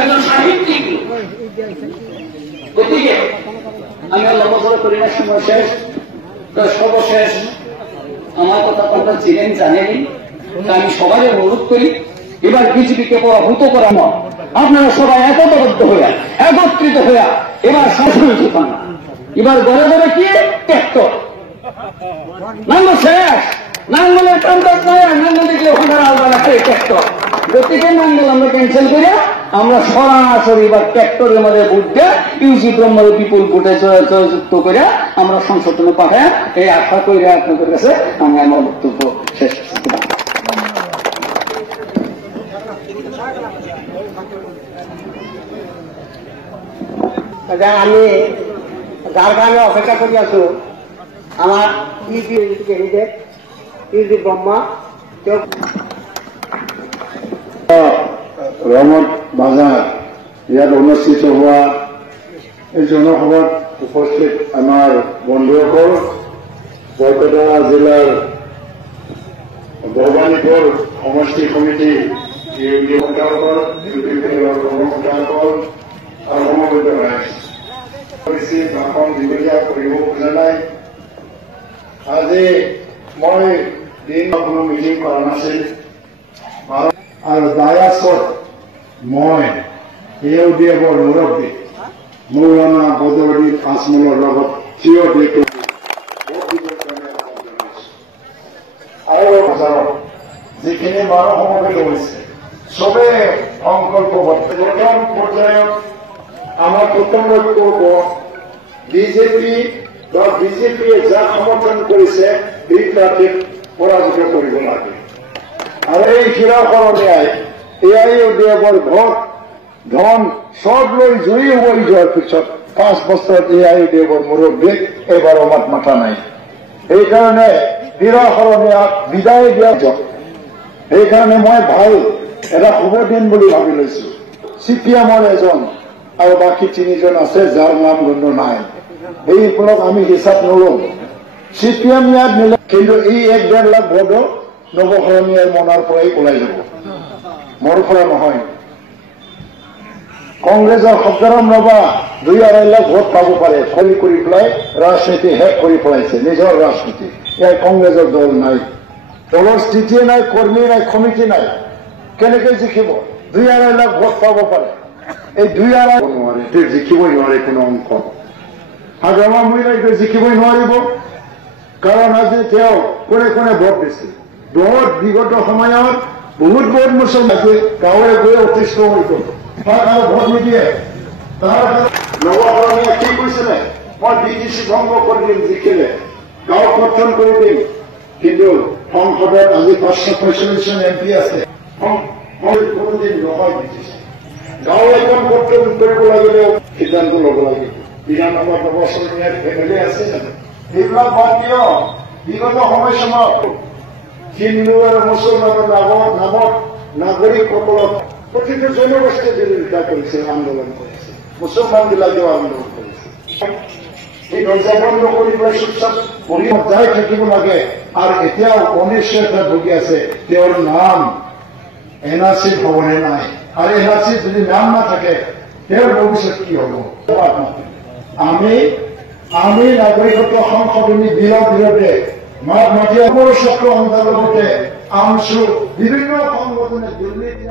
একজন সাহিত্যিক। গতিকে আমি আল্লাহ বছর করি না, সময় শেষ। সর্বশেষ আমার কথা আপনারা চিনেন জানেনি, আমি সবাই অনুরোধ করি এবার বিজেপিকে পরাভূত করা নয়, আপনারা সবাই একতাবদ্ধ হইয়া একত্রিত হইয়া এবার সংশোধিত পান। এবার ঘরে ঘরে কি ট্রাক্টর নাঙ্গল শেষ, নাঙ্গলের কান্দার নয়, নাঙ্গল দেখলে ওখানে আলবানা ট্রাক্টর। গতিকে নাঙ্গল আমরা ক্যান্সেল করে আমরা সরাসরি এবার ট্রাক্টরের মধ্যে ভোট দিয়ে ইউজি ব্রহ্মের বিপুল ভোটে জয়যুক্ত করে আমরা সংশোধনে পাঠাই। এই আশা করে আপনাদের কাছে আমি আমার বক্তব্য শেষ করছি। আমি যার কারণে অপেক্ষা করি আছো আমার ইউজি ব্রহ্মা রহমত বাজার ইয়াত অনুষ্ঠিত হোৱা এই জনসভাত উপস্থিত আমাৰ বন্ধুসকল, বৰপেটা জিলাৰ ভৱানীপুৰ সমষ্টি সমিতি কৰ্মকৰ্তাসকল, কৰ্মকৰ্তাসকল আৰু সমবেত ৰাইজ, বেছি ভাষণ দীঘলীয়া কৰিব খোজা নাই। আজি মই দিন কোনো মিটিং কৰা নাছিল আৰু ডায়াছত মই ইউডিএফৰ মুৰব্বী মৌলানা বদৰুদ্দিন আজমলৰ লগত থিয় দি আৰু যিখিনি মানুহ সমবেত হৈছে চবে সংকল্পবদ্ধ পৰ্যায়ত আমাৰ প্ৰথম বক্তব্য বিজেপি বা বিজেপিয়ে যাক সমৰ্থন কৰিছে এই প্ৰাৰ্থীক পৰাজিত কৰিব লাগে। আৰু এই শিৰাখৰণীয়াই এআইইউডিএফৰ ভোট ধন সব লৈ জয়ী হৈ যোৱাৰ পিছত 5 বছৰত এআইইউডিএফৰ মুৰব্বীক এবাৰো মাত মাতা নাই। সেইকাৰণে শিৰাখৰণীয়াক বিদায় দিয়া যাওক। সেইকাৰণে মই ভাল এটা শুভ দিন বুলি ভাবি লৈছো। চিপিএমৰ এজন আৰু বাকী 3জন আছে যাৰ নাম গন্ধ নাই, এইবোৰক আমি হিচাপ নলওঁ। চিপিএম ইয়াত নিলে কিন্তু এই 1-1.5 লাখ ভোট নৱশৰণীয়াৰ মনৰ পৰাই ওলাই যাব, মোৰ পৰা নহয়। কংগ্ৰেছৰ শব্দৰাম ৰবা 2-2.5 লাখ ভোট পাব পাৰে, ফলি কৰি পেলাই ৰাজনীতি শেষ কৰি পেলাইছে, নিজৰ ৰাজনীতি। ইয়াৰ কংগ্ৰেছৰ দল নাই, দলৰ স্থিতিয়ে নাই, কৰ্মী নাই, সমিতি নাই, কেনেকে জিকিব? 2-2.5 লাখ ভোট পাব পাৰে, এই 2-2.5 নোৱাৰে, জিকিবই নোৱাৰে কোনো অংশ। হাজমা মহিলাই জিকিবই নোৱাৰিব, কাৰণ আজি তেওঁ কোনে কোনে ভোট দিছিল। বহুত বিগত সময়ত বহুত বহুত মুছলমান আছে, গাঁৱে গৈ অতিষ্ঠ হৈ গ'ল, তাক আৰু ভোট নিদিয়ে। তাৰ নৱশৰণীয়া কি কৈছিলে, মই বিটিচি ভংগ কৰি দিম, জিকিলে গাঁও গঠন কৰি দিম। কিন্তু সংসদত আজি 545জন MP আছে, কোনোদিন নহয় বিটিচি। গাঁও এখন গঠন কৰিব লাগিলেও সিদ্ধান্ত ল'ব লাগিব। বিধানসভাত নৱশৰণীয়াৰ ফেমিলি আছে জানো? এইবিলাক বাদ দিয়। বিগত সময়ছোৱাত হিন্দু আৰু মুছলমানৰ নামত নাগৰিকসকলক প্ৰতিটো জনগোষ্ঠীয়ে বিৰোধিতা কৰিছে, আন্দোলন কৰিছে, মুছলমানবিলাকেও আন্দোলন কৰিছে। এই দৰ্জা বন্ধ কৰি পেলাই চুপচাপ বহি যাই থাকিব লাগে। আৰু এতিয়াও অনিশ্চয়তাত ভুগি আছে, তেওঁৰ নাম NRCত হ'বনে নাই, আৰু NRCত যদি নাম নাথাকে তেওঁৰ ভৱিষ্যত কি হ'ব? আমি নাগৰিকত্ব সংশোধনী বিলৰ বিৰুদ্ধে মাত মাতি চক্ৰ অন্তৰ্গতে আমচু বিভিন্ন সংগঠনে দুৰ্নীতি